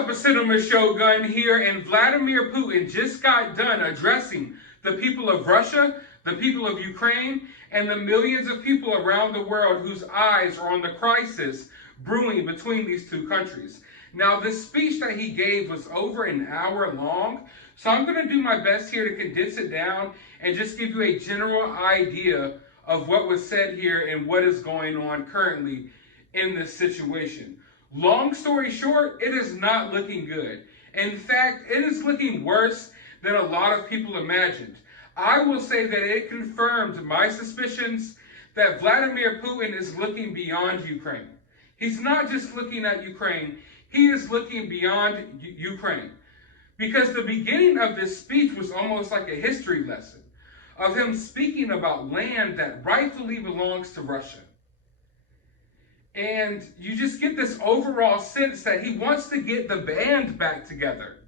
up, a Cinema Shogun here, and Vladimir Putin just got done addressing the people of Russia, the people of Ukraine, and the millions of people around the world whose eyes are on the crisis brewing between these two countries. Now, the speech that he gave was over an hour long, so I'm going to do my best here to condense it down and just give you a general idea of what was said here and what is going on currently in this situation. Long story short, it is not looking good. In fact, it is looking worse than a lot of people imagined. I will say that it confirmed my suspicions that Vladimir Putin is looking beyond Ukraine. He's not just looking at Ukraine, he is looking beyond Ukraine. Because the beginning of this speech was almost like a history lesson of him speaking about land that rightfully belongs to Russia. And you just get this overall sense that he wants to get the band back together.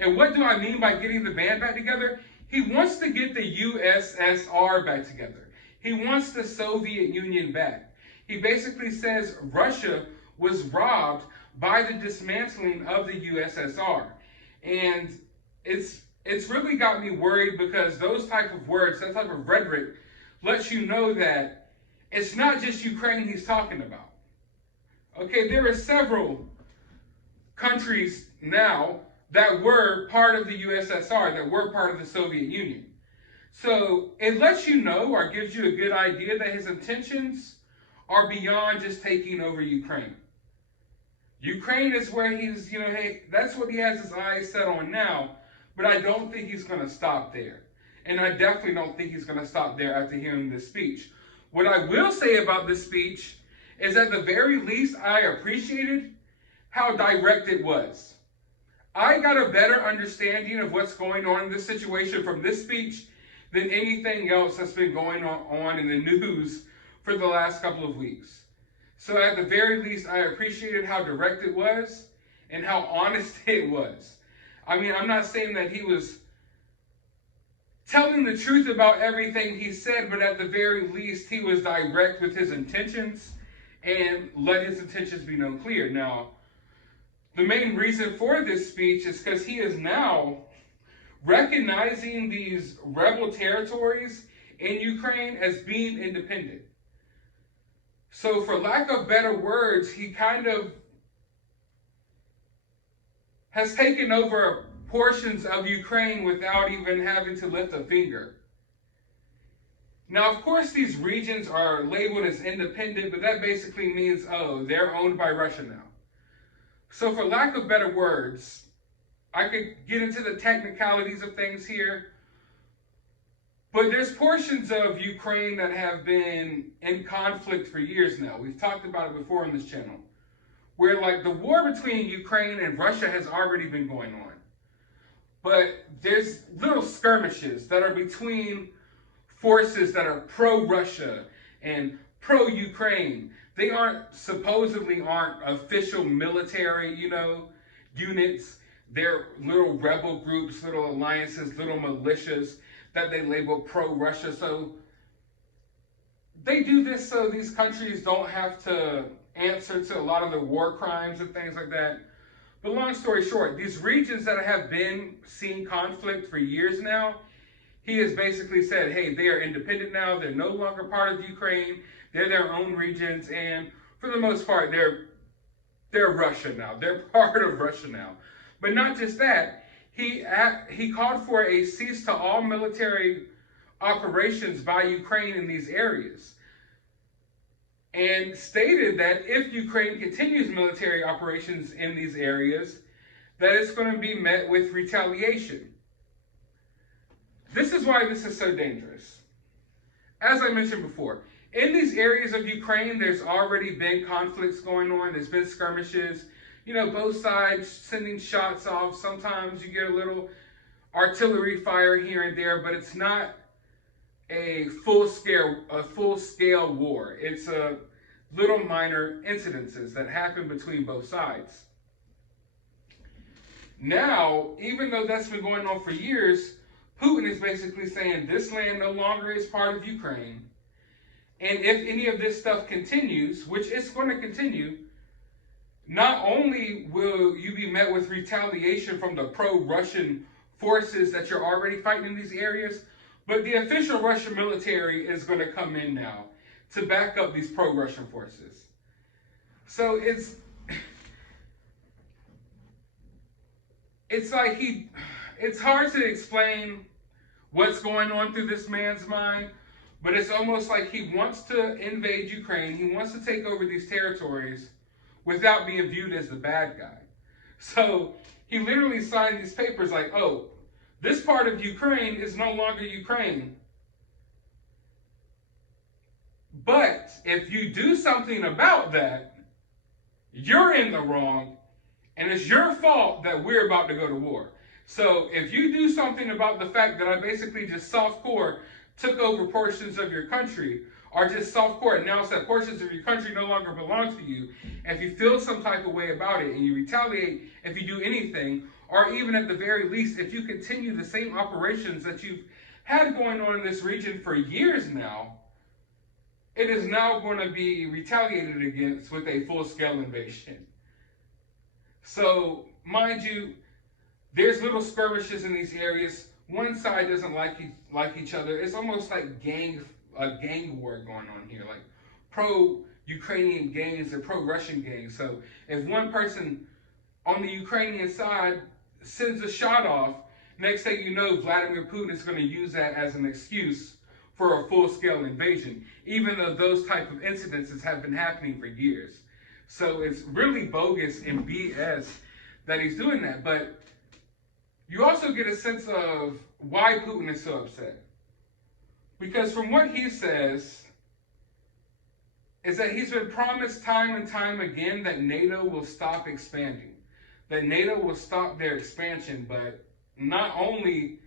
And what do I mean by getting the band back together? He wants to get the USSR back together. He wants the Soviet Union back. He basically says Russia was robbed by the dismantling of the USSR. And it's really got me worried because those type of words, that type of rhetoric, lets you know that it's not just Ukraine he's talking about. Okay, there are several countries now that were part of the USSR, that were part of the Soviet Union. So it lets you know, or gives you a good idea, that his intentions are beyond just taking over Ukraine. Ukraine is where he's, hey, that's what he has his eyes set on now, but I don't think he's going to stop there. And I definitely don't think he's going to stop there after hearing this speech. What I will say about this speech is at the very least I appreciated how direct it was. I got a better understanding of what's going on in this situation from this speech than anything else that's been going on in the news for the last couple of weeks. So at the very least, I appreciated how direct it was and how honest it was. I mean, I'm not saying that he was telling the truth about everything he said, but at the very least, he was direct with his intentions and let his intentions be known clear. Now, the main reason for this speech is because he is now recognizing these rebel territories in Ukraine as being independent. So for lack of better words, he kind of has taken over portions of Ukraine without even having to lift a finger. Now, of course, these regions are labeled as independent, but that basically means, oh, they're owned by Russia now. So for lack of better words, I could get into the technicalities of things here, but there's portions of Ukraine that have been in conflict for years now. We've talked about it before on this channel, where like the war between Ukraine and Russia has already been going on. But there's little skirmishes that are between forces that are pro-Russia and pro-Ukraine. They supposedly aren't official military, units. They're little rebel groups, little alliances, little militias that they label pro-Russia. So they do this so these countries don't have to answer to a lot of the war crimes and things like that. But long story short, these regions that have been seeing conflict for years now, he has basically said, hey, they are independent now. They're no longer part of Ukraine. They're their own regions. And for the most part, they're Russia now. They're part of Russia now. But not just that. He called for a cease to all military operations by Ukraine in these areas. And stated that if Ukraine continues military operations in these areas, that it's going to be met with retaliation. This is why this is so dangerous. As I mentioned before, in these areas of Ukraine, there's already been conflicts going on. There's been skirmishes. Both sides sending shots off. Sometimes you get a little artillery fire here and there, but it's not a full-scale war. It's a little minor incidences that happen between both sides. Now, even though that's been going on for years, Putin is basically saying this land no longer is part of Ukraine. And if any of this stuff continues, which it's going to continue, not only will you be met with retaliation from the pro-Russian forces that you're already fighting in these areas, but the official Russian military is going to come in now to back up these pro-Russian forces. So it's like it's hard to explain what's going on through this man's mind, but it's almost like he wants to invade Ukraine. He wants to take over these territories without being viewed as the bad guy. So he literally signed these papers like, oh, this part of Ukraine is no longer Ukraine. But if you do something about that, you're in the wrong, and it's your fault that we're about to go to war. So if you do something about the fact that I basically just softcore took over portions of your country, or just softcore announced that portions of your country no longer belong to you, if you feel some type of way about it and you retaliate if you do anything, or even at the very least, if you continue the same operations that you've had going on in this region for years now, it is now going to be retaliated against with a full-scale invasion. So, mind you, there's little skirmishes in these areas. One side doesn't like each other. It's almost like a gang war going on here, like pro-Ukrainian gangs and pro-Russian gangs. So if one person on the Ukrainian side sends a shot off, next thing you know, Vladimir Putin is going to use that as an excuse for a full-scale invasion, even though those type of incidences have been happening for years. So it's really bogus and BS that he's doing that. But you also get a sense of why Putin is so upset. Because from what he says, is that he's been promised time and time again that NATO will stop expanding. That NATO will stop their expansion, but not only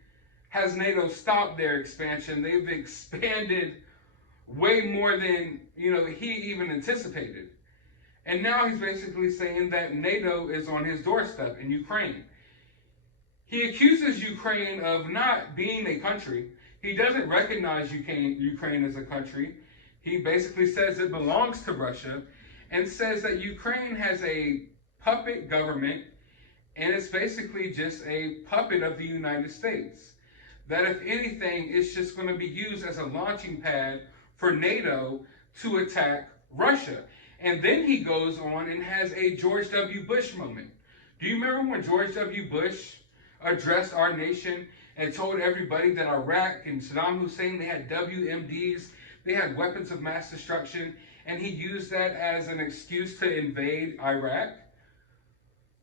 has NATO stopped their expansion, they've expanded way more than he even anticipated. And now he's basically saying that NATO is on his doorstep in Ukraine. He accuses Ukraine of not being a country. He doesn't recognize Ukraine as a country. He basically says it belongs to Russia and says that Ukraine has a puppet government and it's basically just a puppet of the United States. That if anything, it's just going to be used as a launching pad for NATO to attack Russia. And then he goes on and has a George W. Bush moment. Do you remember when George W. Bush addressed our nation and told everybody that Iraq and Saddam Hussein, they had WMDs, they had weapons of mass destruction, and he used that as an excuse to invade Iraq?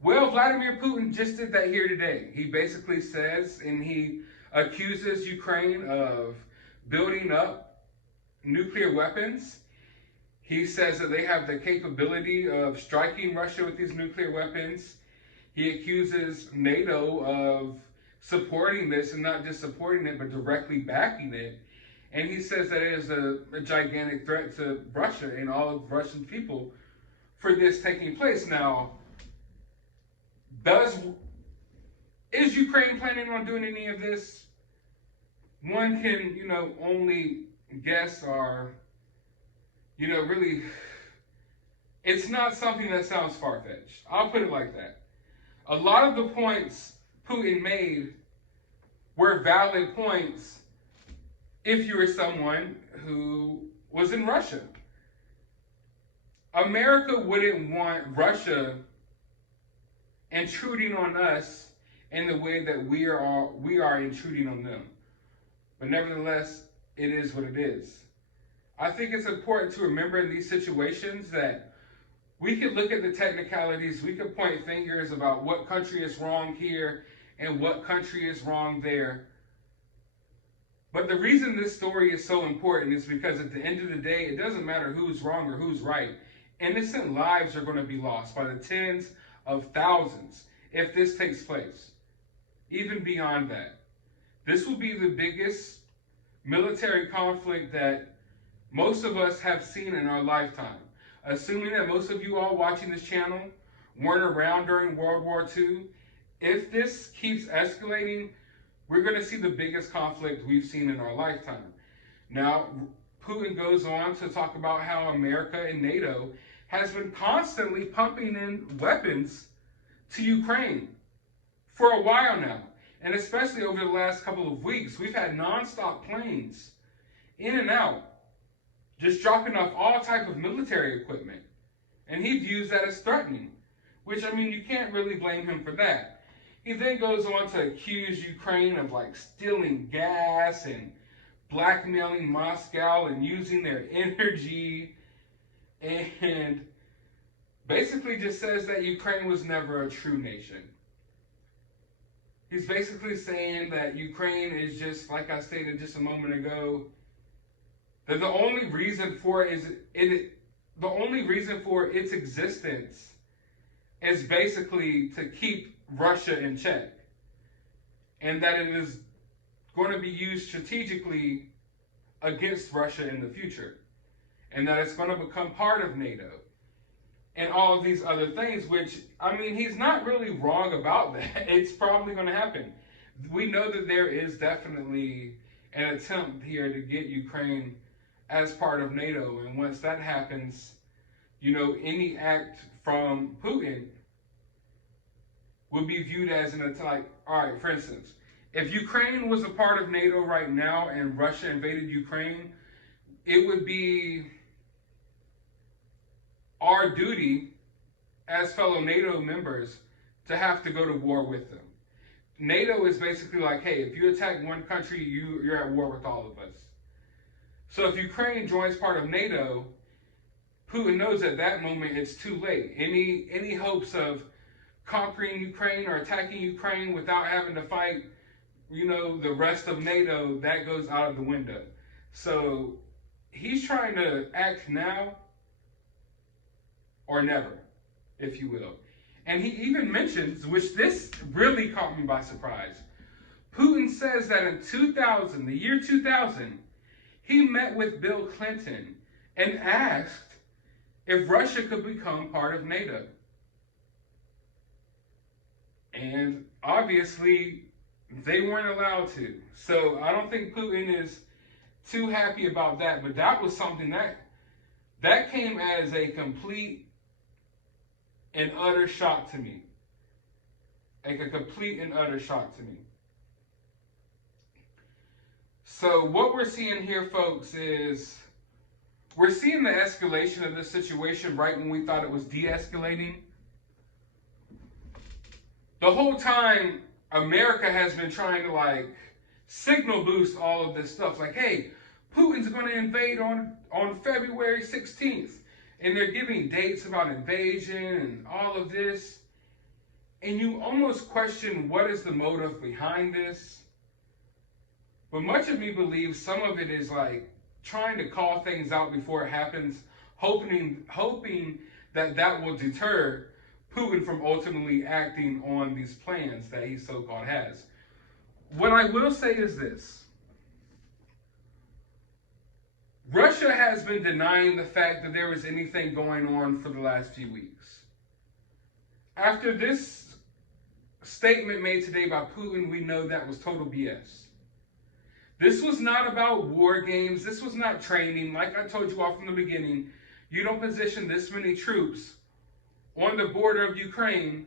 Well, Vladimir Putin just did that here today. He basically says, and he accuses Ukraine of building up nuclear weapons. He says that they have the capability of striking Russia with these nuclear weapons. He accuses NATO of supporting this, and not just supporting it, but directly backing it. And he says that it is a gigantic threat to Russia and all of Russian people for this taking place. Now, is Ukraine planning on doing any of this? One can, only guess, or, really, it's not something that sounds far-fetched. I'll put it like that. A lot of the points Putin made were valid points if you were someone who was in Russia. America wouldn't want Russia intruding on us in the way that we are intruding on them. But nevertheless, it is what it is. I think it's important to remember in these situations that we could look at the technicalities, we could point fingers about what country is wrong here and what country is wrong there. But the reason this story is so important is because at the end of the day, it doesn't matter who's wrong or who's right. Innocent lives are going to be lost by the tens of thousands if this takes place. Even beyond that. This will be the biggest military conflict that most of us have seen in our lifetime. Assuming that most of you all watching this channel weren't around during World War II, if this keeps escalating, we're going to see the biggest conflict we've seen in our lifetime. Now, Putin goes on to talk about how America and NATO has been constantly pumping in weapons to Ukraine for a while now. And especially over the last couple of weeks, we've had nonstop planes in and out, just dropping off all type of military equipment. And he views that as threatening, which, I mean, you can't really blame him for that. He then goes on to accuse Ukraine of like stealing gas and blackmailing Moscow and using their energy, and basically just says that Ukraine was never a true nation. He's basically saying that Ukraine is just, like I stated just a moment ago, that the only reason for its existence is basically to keep Russia in check, and that it is going to be used strategically against Russia in the future, and that it's going to become part of NATO, and all of these other things, which, I mean, he's not really wrong about that. It's probably going to happen. We know that there is definitely an attempt here to get Ukraine as part of NATO, and once that happens, you know, any act from Putin would be viewed as an attack. All right, for instance, if Ukraine was a part of NATO right now and Russia invaded Ukraine, it would be our duty as fellow NATO members to have to go to war with them. NATO is basically like, hey, if you attack one country, you're at war with all of us. So if Ukraine joins part of NATO, Putin knows at that moment it's too late. Any hopes of conquering Ukraine or attacking Ukraine without having to fight, you know, the rest of NATO, that goes out of the window. So he's trying to act now or never, if you will. And he even mentions, which this really caught me by surprise, Putin says that in 2000, the year 2000, he met with Bill Clinton and asked if Russia could become part of NATO. And obviously, they weren't allowed to. So I don't think Putin is too happy about that. But that was something that came as a complete and utter shock to me. Like a complete and utter shock to me. So what we're seeing here, folks, is we're seeing the escalation of this situation right when we thought it was de-escalating. The whole time, America has been trying to like signal boost all of this stuff. Like, hey, Putin's going to invade on February 16th. And they're giving dates about invasion and all of this. And you almost question what is the motive behind this. But much of me believes some of it is like trying to call things out before it happens, hoping that will deter Putin from ultimately acting on these plans that he so-called has. What I will say is this. Russia has been denying the fact that there was anything going on for the last few weeks. After this statement made today by Putin, we know that was total BS. This was not about war games. This was not training. Like I told you all from the beginning, you don't position this many troops on the border of Ukraine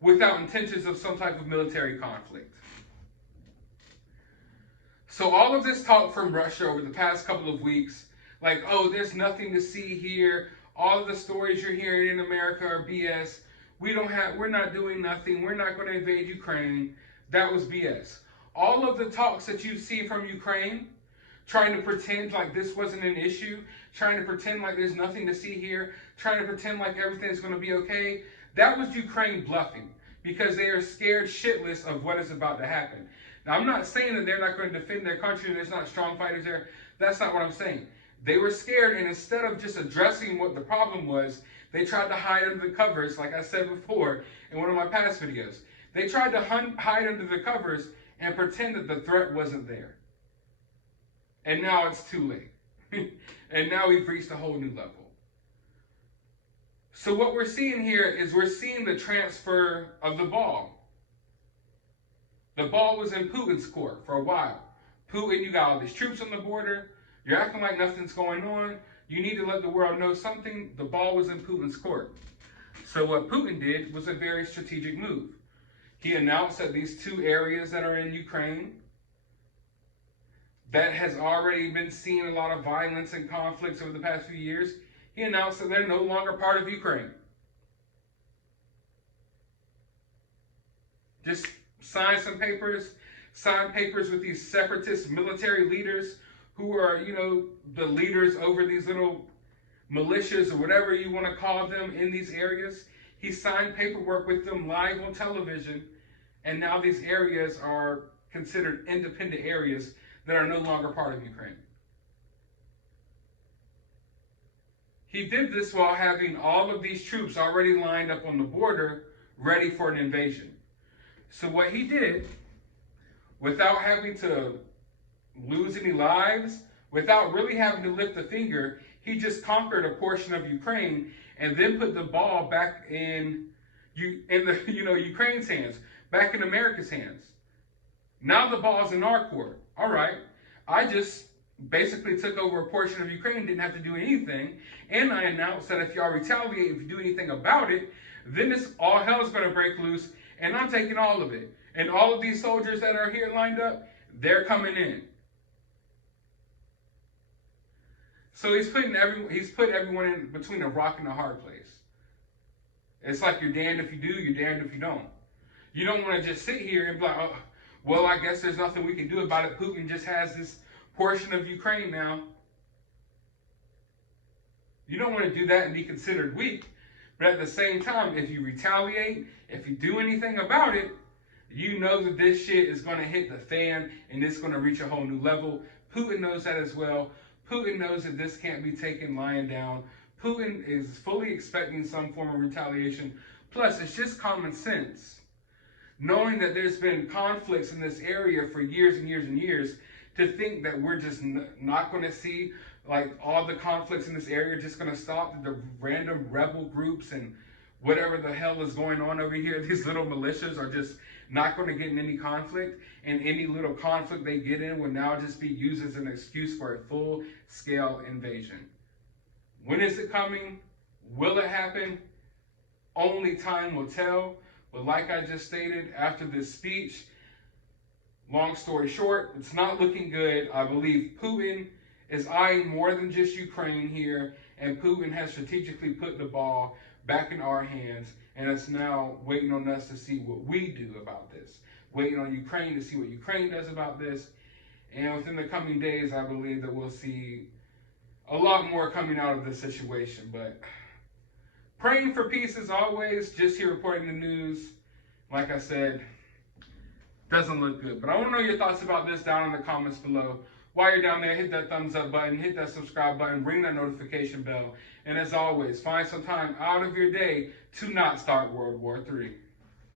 without intentions of some type of military conflict. So all of this talk from Russia over the past couple of weeks, like, oh, there's nothing to see here. All of the stories you're hearing in America are BS. We're not doing nothing. We're not going to invade Ukraine. That was BS. All of the talks that you see from Ukraine, trying to pretend like this wasn't an issue, trying to pretend like there's nothing to see here, trying to pretend like everything's going to be okay, that was Ukraine bluffing because they are scared shitless of what is about to happen. Now, I'm not saying that they're not going to defend their country, there's not strong fighters there. That's not what I'm saying. They were scared, and instead of just addressing what the problem was, they tried to hide under the covers, like I said before in one of my past videos. They tried to hide under the covers and pretend that the threat wasn't there. And now it's too late. And now we've reached a whole new level. So what we're seeing here is we're seeing the transfer of the ball. The ball was in Putin's court for a while. Putin, you got all these troops on the border. You're acting like nothing's going on. you need to let the world know something. The ball was in Putin's court. So what Putin did was a very strategic move. He announced that these two areas that are in Ukraine that has already been seeing a lot of violence and conflicts over the past few years, he announced that they're no longer part of Ukraine. Just sign papers with these separatist military leaders who are, the leaders over these little militias or whatever you want to call them in these areas. He signed paperwork with them live on television, and now these areas are considered independent areas that are no longer part of Ukraine. He did this while having all of these troops already lined up on the border, ready for an invasion. So what he did, without having to lose any lives, without really having to lift a finger, he just conquered a portion of Ukraine and then put the ball back in Ukraine's hands, back in America's hands. Now the ball's in our court. All right, I just basically took over a portion of Ukraine, didn't have to do anything, and I announced that if y'all retaliate, if you do anything about it, then all hell's going to break loose, and I'm taking all of it. And all of these soldiers that are here lined up, they're coming in. So he's put everyone in between a rock and a hard place. It's like you're damned if you do, you're damned if you don't. You don't want to just sit here and be like, oh, well, I guess there's nothing we can do about it. Putin just has this portion of Ukraine now. You don't want to do that and be considered weak. But at the same time, if you retaliate, if you do anything about it, you know that this shit is going to hit the fan and it's going to reach a whole new level. Putin knows that as well. Putin knows that this can't be taken lying down. Putin is fully expecting some form of retaliation. Plus, it's just common sense. Knowing that there's been conflicts in this area for years and years and years, to think that we're just not going to see like all the conflicts in this area just going to stop, that the random rebel groups and whatever the hell is going on over here, these little militias are just not going to get in any conflict, and any little conflict they get in will now just be used as an excuse for a full-scale invasion. When is it coming? Will it happen? Only time will tell. But like I just stated, after this speech, long story short, it's not looking good. I believe Putin is eyeing more than just Ukraine here, and Putin has strategically put the ball back in our hands, and it's now waiting on us to see what we do about this. Waiting on Ukraine to see what Ukraine does about this. And within the coming days, I believe that we'll see a lot more coming out of this situation. But praying for peace as always, just here reporting the news. Like I said, doesn't look good. But I want to know your thoughts about this down in the comments below. While you're down there, hit that thumbs up button, hit that subscribe button, ring that notification bell. And as always, find some time out of your day to not start World War III.